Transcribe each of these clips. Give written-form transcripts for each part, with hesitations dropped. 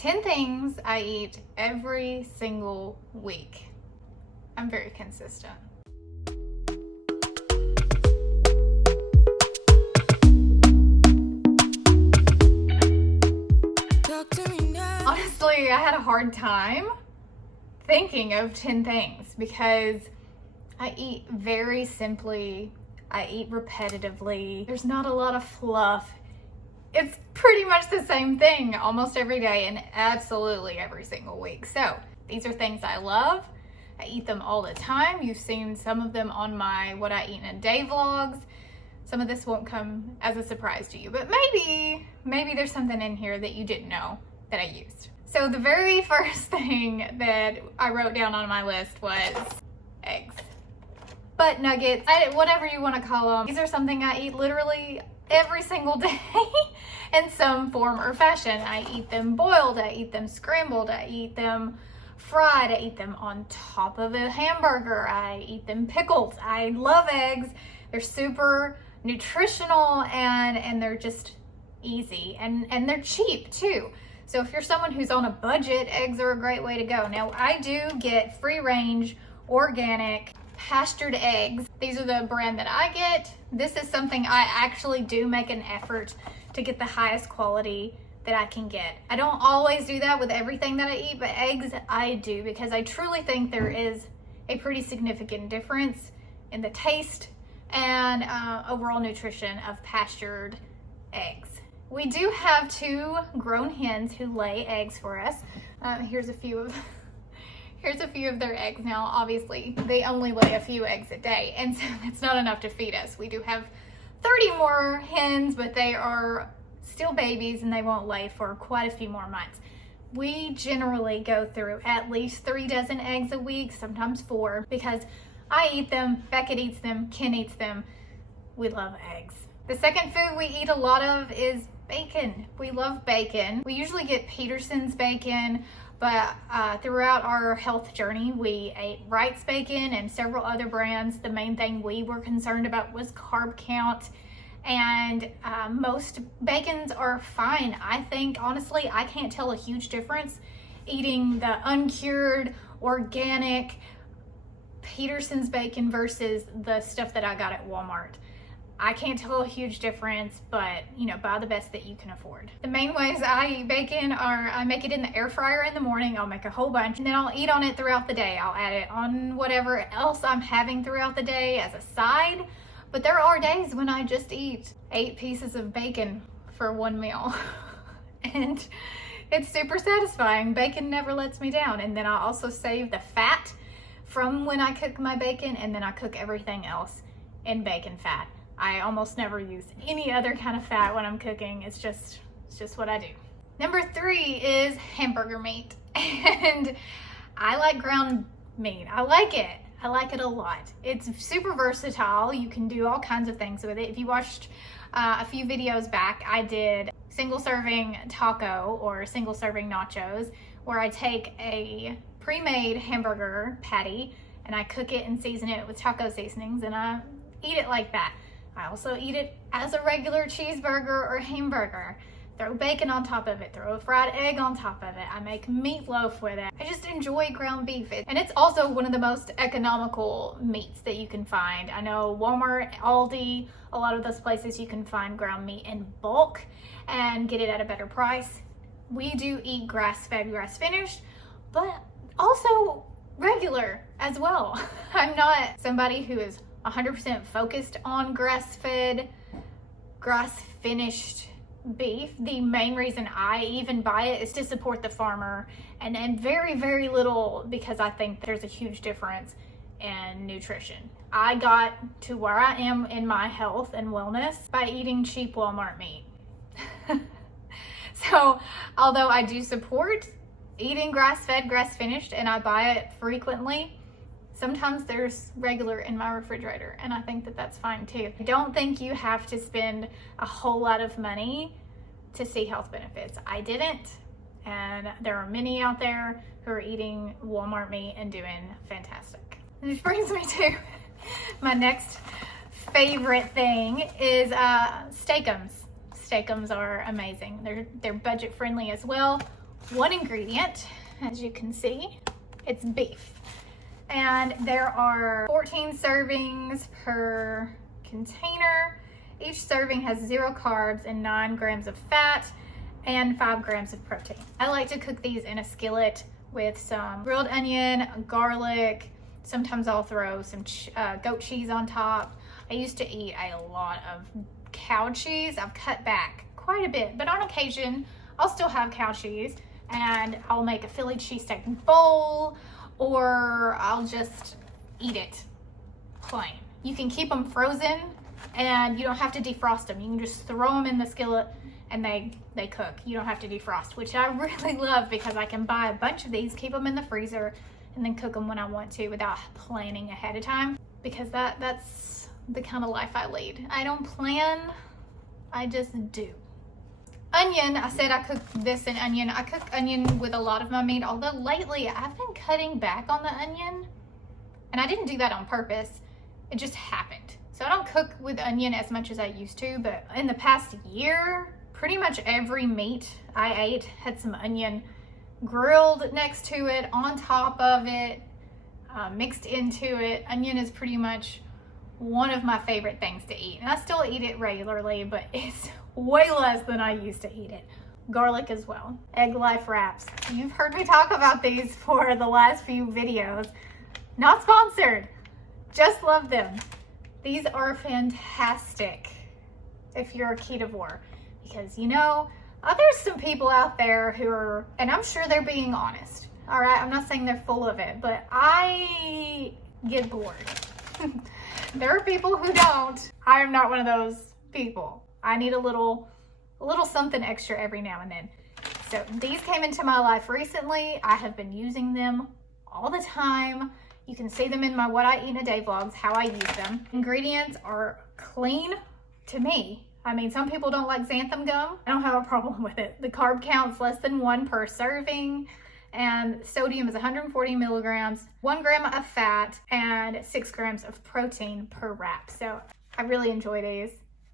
10 things I eat every single week. I'm very consistent. Honestly, I had a hard time thinking of 10 things because I eat very simply. I eat repetitively. There's not a lot of fluff. It's pretty much the same thing almost every day and absolutely every single week. So these are things I love. I eat them all the time. You've seen some of them on my What I Eat in a Day vlogs. Some of this won't come as a surprise to you, but maybe there's something in here that you didn't know that I used. So the very first thing that I wrote down on my list was eggs. Butt nuggets, whatever you want to call them. These are something I eat literally every single day in some form or fashion. I eat them boiled, I eat them scrambled, I eat them fried, I eat them on top of a hamburger, I eat them pickled. I love eggs. They're super nutritional and they're just easy and they're cheap too. So if you're someone who's on a budget, eggs are a great way to go. Now I do get free range, organic, pastured eggs. These are the brand that I get. This is something I actually do make an effort to get the highest quality that I can get. I don't always do that with everything that I eat, but eggs I do because I truly think there is a pretty significant difference in the taste and overall nutrition of pastured eggs. We do have 2 grown hens who lay eggs for us. Here's a few of their eggs. Now, obviously, they only lay a few eggs a day, and so that's not enough to feed us. We do have 30 more hens, but they are still babies and they won't lay for quite a few more months. We generally go through at least 3 dozen eggs a week, sometimes 4, because I eat them, Beckett eats them, Ken eats them. We love eggs. The second food we eat a lot of is bacon. We love bacon. We usually get Peterson's bacon, but throughout our health journey, we ate Wright's bacon and several other brands. The main thing we were concerned about was carb count, and most bacons are fine. I think, honestly, I can't tell a huge difference eating the uncured, organic Peterson's bacon versus the stuff that I got at Walmart. I can't tell a huge difference, but buy the best that you can afford. The main ways I eat bacon are I make it in the air fryer in the morning. I'll make a whole bunch and then I'll eat on it throughout the day. I'll add it on whatever else I'm having throughout the day as a side. But there are days when I just eat 8 pieces of bacon for one meal. And it's super satisfying. Bacon never lets me down. And then I also save the fat from when I cook my bacon, and then I cook everything else in bacon fat. I almost never use any other kind of fat when I'm cooking. It's just what I do. Number 3 is hamburger meat. And I like ground meat. I like it a lot. It's super versatile. You can do all kinds of things with it. If you watched a few videos back, I did single serving taco or single serving nachos, where I take a pre-made hamburger patty and I cook it and season it with taco seasonings, and I eat it like that. I also eat it as a regular cheeseburger or hamburger. Throw bacon on top of it, throw a fried egg on top of it. I make meatloaf with it. I just enjoy ground beef. And it's also one of the most economical meats that you can find. I know Walmart, Aldi, a lot of those places you can find ground meat in bulk and get it at a better price. We do eat grass-fed, grass-finished, but also regular as well. I'm not somebody who is 100% focused on grass-fed, grass-finished beef. The main reason I even buy it is to support the farmer, and very, very little because I think there's a huge difference in nutrition. I got to where I am in my health and wellness by eating cheap Walmart meat. So although I do support eating grass-fed, grass-finished, and I buy it frequently, sometimes there's regular in my refrigerator, and I think that that's fine too. I don't think you have to spend a whole lot of money to see health benefits. I didn't, and there are many out there who are eating Walmart meat and doing fantastic. Which brings me to my next favorite thing is Steakhums. Steakhums are amazing. They're budget friendly as well. one ingredient, as you can see. It's beef. And there are 14 servings per container. Each serving has 0 carbs and 9 grams of fat and 5 grams of protein. I like to cook these in a skillet with some grilled onion, garlic. Sometimes I'll throw some goat cheese on top. I used to eat a lot of cow cheese. I've cut back quite a bit, but on occasion I'll still have cow cheese, and I'll make a Philly cheesesteak bowl, or I'll just eat it plain. You can keep them frozen and you don't have to defrost them. You can just throw them in the skillet and they cook. You don't have to defrost, which I really love because I can buy a bunch of these, keep them in the freezer, and then cook them when I want to without planning ahead of time, because that's the kind of life I lead. I don't plan, I just do. Onion, I said I cook this in onion. I cook onion with a lot of my meat, although lately I've been cutting back on the onion, and I didn't do that on purpose. It just happened. So I don't cook with onion as much as I used to, but in the past year, pretty much every meat I ate had some onion grilled next to it, on top of it, mixed into it. Onion is pretty much one of my favorite things to eat, and I still eat it regularly, but it's way less than I used to eat it. Garlic as well. Egg life wraps. You've heard me talk about these for the last few videos. Not sponsored, just love them. These are fantastic if you're a ketovore, because you know, there's some people out there who are, and I'm sure they're being honest, all right? I'm not saying they're full of it, but I get bored. There are people who don't. I am not one of those people. I need a little something extra every now and then. So these came into my life recently. I have been using them all the time. You can see them in my What I Eat in a Day vlogs, how I use them. Ingredients are clean to me. I mean, some people don't like xanthan gum. I don't have a problem with it. The carb count's less than 1 per serving, and sodium is 140 milligrams, 1 gram of fat, and 6 grams of protein per wrap. So I really enjoy these,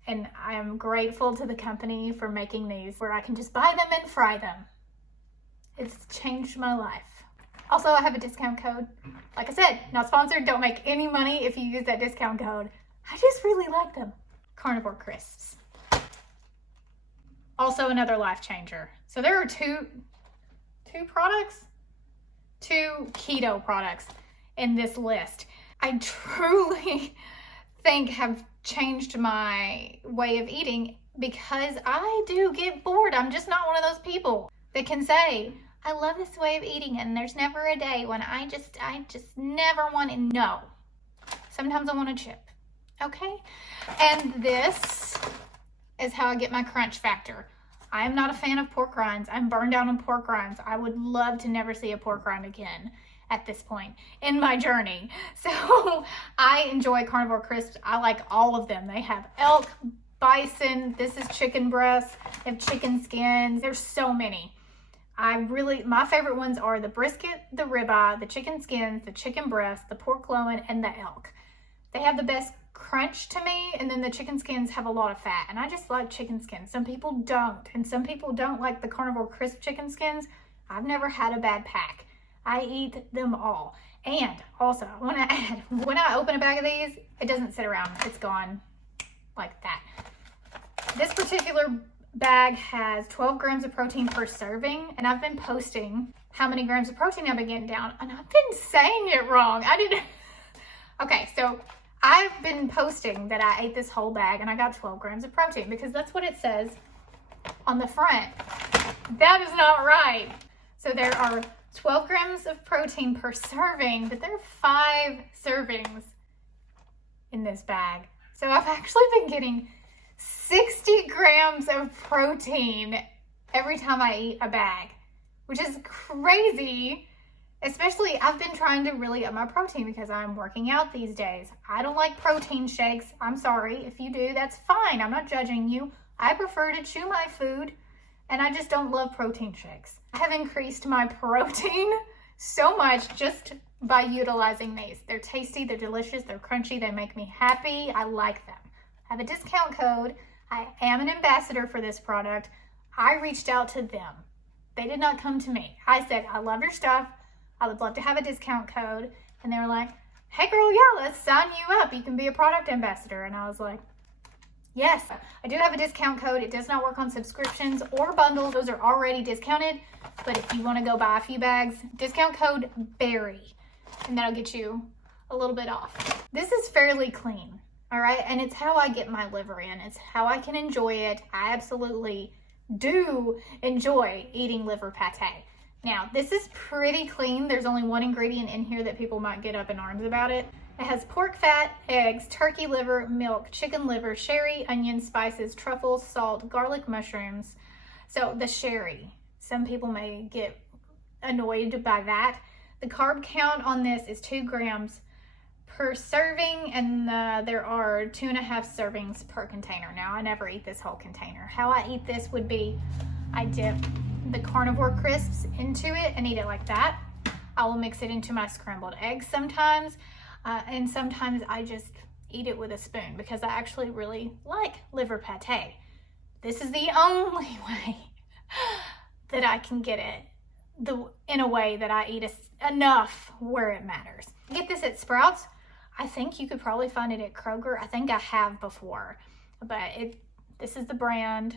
and I am grateful to the company for making these where I can just buy them and fry them. It's changed my life. Also, I have a discount code. Like I said, not sponsored, don't make any money if you use that discount code. I just really like them. Carnivore Crisps. Also another life changer. So there are two keto products in this list I truly think have changed my way of eating, because I do get bored. I'm just not one of those people that can say, I love this way of eating and there's never a day when I just never want it. No. Sometimes I want a chip. Okay? And this is how I get my crunch factor. I am not a fan of pork rinds. I'm burned out on pork rinds. I would love to never see a pork rind again at this point in my journey. So I enjoy Carnivore Crisp. I like all of them. They have elk, bison, this is chicken breasts, they have chicken skins. There's so many. My favorite ones are the brisket, the ribeye, the chicken skins, the chicken breast, the pork loin, and the elk. They have the best crunch to me, and then the chicken skins have a lot of fat, and I just like chicken skins. Some people don't, and some people don't like the Carnivore Crisp chicken skins. I've never had a bad pack. I eat them all. And also, I want to add, when I open a bag of these, it doesn't sit around. It's gone like that. This particular bag has 12 grams of protein per serving, and I've been posting how many grams of protein I've been getting down, and I've been saying it wrong. Okay, so I've been posting that I ate this whole bag and I got 12 grams of protein, because that's what it says on the front. That is not right. So there are 12 grams of protein per serving, but there are 5 servings in this bag. So I've actually been getting 60 grams of protein every time I eat a bag, which is crazy. Especially, I've been trying to really up my protein because I'm working out these days. I don't like protein shakes. I'm sorry. If you do, that's fine. I'm not judging you. I prefer to chew my food, and I just don't love protein shakes. I have increased my protein so much just by utilizing these. They're tasty, they're delicious, they're crunchy, they make me happy. I like them. I have a discount code. I am an ambassador for this product. I reached out to them. They did not come to me. I said, I love your stuff. I would love to have a discount code. And they were like, hey girl, yeah, let's sign you up. You can be a product ambassador. And I was like, yes, I do have a discount code. It does not work on subscriptions or bundles. Those are already discounted. But if you want to go buy a few bags, discount code BERRY, and that'll get you a little bit off. This is fairly clean, all right? And it's how I get my liver in. It's how I can enjoy it. I absolutely do enjoy eating liver pate. Now, this is pretty clean. There's only one ingredient in here that people might get up in arms about it. It has pork fat, eggs, turkey liver, milk, chicken liver, sherry, onion, spices, truffles, salt, garlic, mushrooms. So the sherry, some people may get annoyed by that. The carb count on this is 2 grams per serving, and there are 2.5 servings per container. Now, I never eat this whole container. How I eat this would be, I dip the Carnivore Crisps into it and eat it like that. I will mix it into my scrambled eggs sometimes, and sometimes I just eat it with a spoon because I actually really like liver pate. This is the only way that I can get it in a way that I eat enough where it matters. Get this at Sprouts. I think you could probably find it at Kroger. I think I have before, but this is the brand.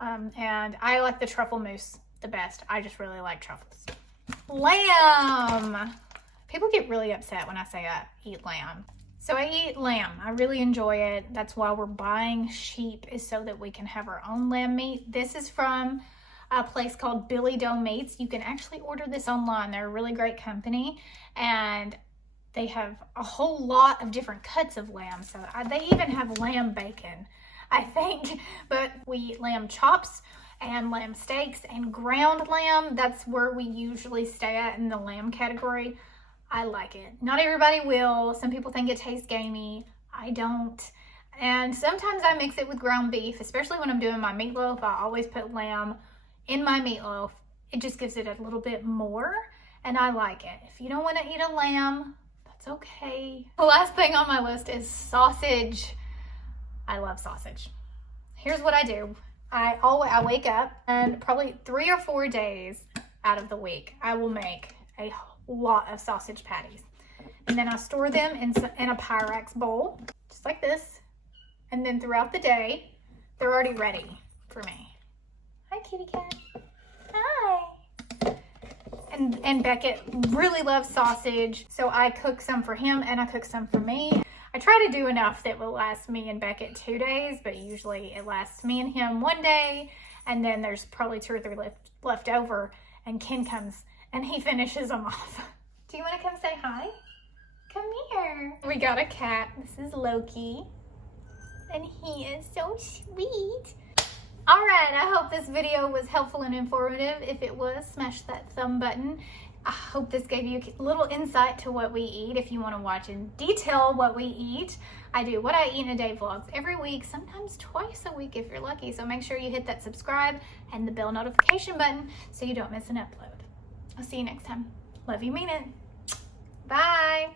And I like the truffle mousse the best. I just really like truffles. Lamb. People get really upset when I say I eat lamb. So I eat lamb. I really enjoy it. That's why we're buying sheep, is so that we can have our own lamb meat. This is from a place called Billy Doe Meats. You can actually order this online. They're a really great company, and they have a whole lot of different cuts of lamb. So they even have lamb bacon, I think. But we eat lamb chops and lamb steaks and ground lamb. That's where we usually stay at in the lamb category. I like it. Not everybody will. Some people think it tastes gamey. I don't. And sometimes I mix it with ground beef, especially when I'm doing my meatloaf. I always put lamb in my meatloaf. It just gives it a little bit more, and I like it. If you don't want to eat a lamb, that's okay. The last thing on my list is sausage. I love sausage. Here's what I do. I wake up, and probably 3 or 4 days out of the week, I will make a lot of sausage patties. And then I store them in a Pyrex bowl, just like this. And then throughout the day, they're already ready for me. Hi, kitty cat. Hi. And Beckett really loves sausage, so I cook some for him and I cook some for me. I try to do enough that will last me and Beckett 2 days, but usually it lasts me and him 1 day, and then there's probably 2 or 3 left over, and Ken comes and he finishes them off. Do you want to come say hi? Come here. We got a cat. This is Loki, and he is so sweet. All right, I hope this video was helpful and informative. If it was, smash that thumb button. I hope this gave you a little insight to what we eat. If you want to watch in detail what we eat, I do What I Eat in a Day vlogs every week, sometimes twice a week if you're lucky. So make sure you hit that subscribe and the bell notification button so you don't miss an upload. I'll see you next time. Love you, mean it. Bye.